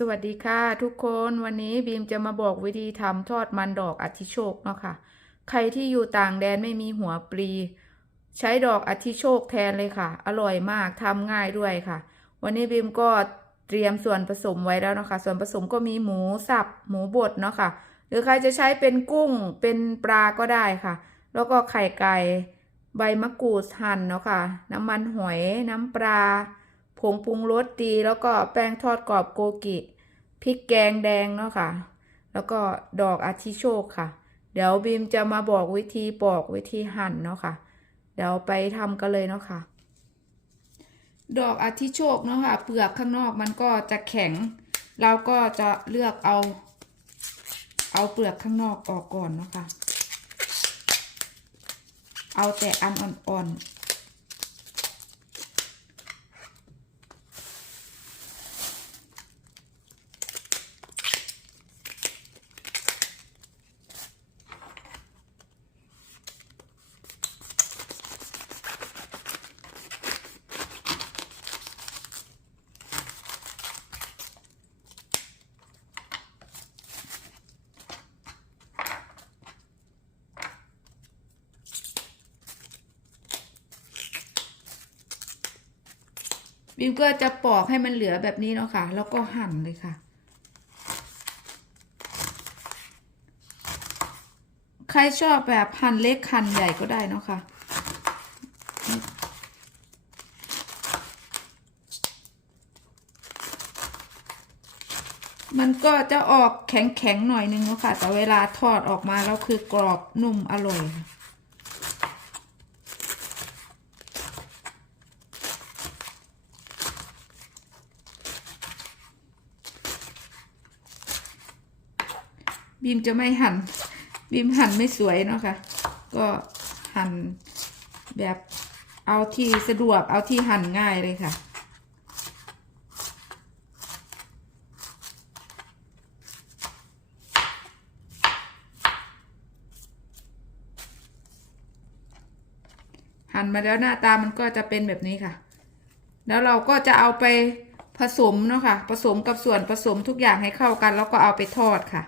สวัสดีค่ะทุกคนวันนี้บีมจะมาบอกวิธีทำทอดมันดอกอาทิโชกเนาะค่ะ ใครที่อยู่ต่างแดนไม่มีหัวปลี ใช้ดอกอาทิโชกแทนเลยค่ะ อร่อยมากทำง่ายด้วยค่ะ วันนี้บีมก็เตรียมส่วนผสมไว้แล้วเนาะคะ ส่วนผสมก็มีหมูสับหมูบดเนาะค่ะ หรือใครจะใช้เป็นกุ้งเป็นปลาก็ได้ค่ะ แล้วก็ไข่ไก่ใบมะกรูดหั่นเนาะค่ะ น้ำมันหอยน้ำปลา ผงปรุงรสดีแล้วก็แป้งทอดกรอบโกกิพริกแกงแดงเนาะค่ะ แล้วก็ดอกอาทิโชกค่ะ เดี๋ยวบีมจะมาบอกวิธีปอกวิธีหั่นเนาะค่ะ เดี๋ยวไปทำกันเลยเนาะค่ะ ดอกอาทิโชกเนาะค่ะ เปลือกข้างนอกมันก็จะแข็ง เราก็จะเลือกเอา เอาเปลือกข้างนอกออกก่อนเนาะค่ะ เอาแต่อันอ่อนๆ บิมก็จะปอกให้มันเหลือแบบนี้เนาะค่ะ แล้วก็หั่นเลยค่ะ ใครชอบแบบหั่นเล็กหั่นใหญ่ก็ได้เนาะค่ะมันก็จะออกแข็งๆหน่อยนึงเนาะค่ะ แต่เวลาทอดออกมาแล้วคือกรอบนุ่มอร่อยค่ะ บีมจะไม่หั่นบีมหั่นไม่สวยเนาะค่ะ ก็หั่นแบบเอาที่สะดวกเอาที่หั่นง่ายเลยค่ะ หั่นมาแล้วหน้าตามันก็จะเป็นแบบนี้ค่ะ แล้วเราก็จะเอาไปผสมเนาะค่ะ ผสมกับส่วนผสมทุกอย่างให้เข้ากัน แล้วก็เอาไปทอดค่ะ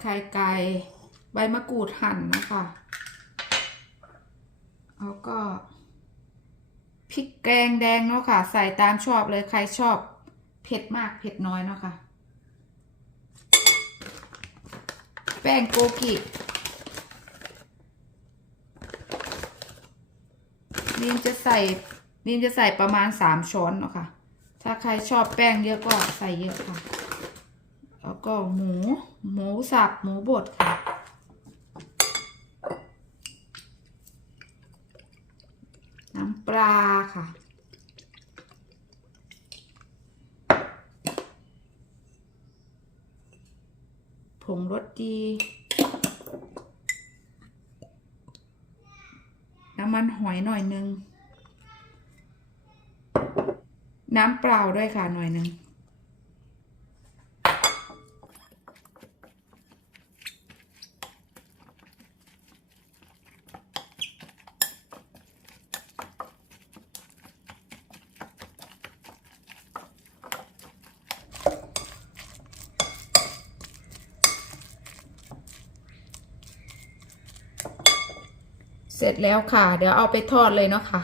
ไข่ไก่ ใบมะกรูดหั่นนะคะแล้วก็พริกแกงแดงเนาะค่ะ ใส่ตามชอบเลยใครชอบเผ็ดมากเผ็ดน้อยเนาะค่ะ แป้งโกกินีมจะใส่นีมจะใส่ประมาณสามช้อนเนาะค่ะ ถ้าใครชอบแป้งเยอะก็ใส่เยอะค่ะ แล้วก็หมู หมูสับ หมูบดค่ะ น้ำปลาค่ะ ผงรสดี น้ำมันหอยหน่อยนึง น้ำเปล่าด้วยค่ะหน่อยนึง เสร็จแล้วค่ะ เดี๋ยวเอาไปทอดเลยเนาะค่ะ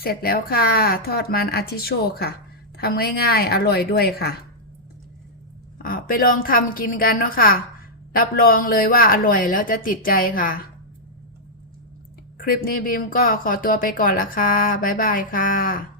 เสร็จแล้วค่ะ ทอดมันอาทิโชค่ะทำง่ายๆ อร่อยด้วยค่ะ ไปลองทำกินกันเนาะค่ะ รับรองเลยว่าอร่อยแล้วจะติดใจค่ะ คลิปนี้บีมก็ขอตัวไปก่อนละค่ะ บ๊ายบายค่ะ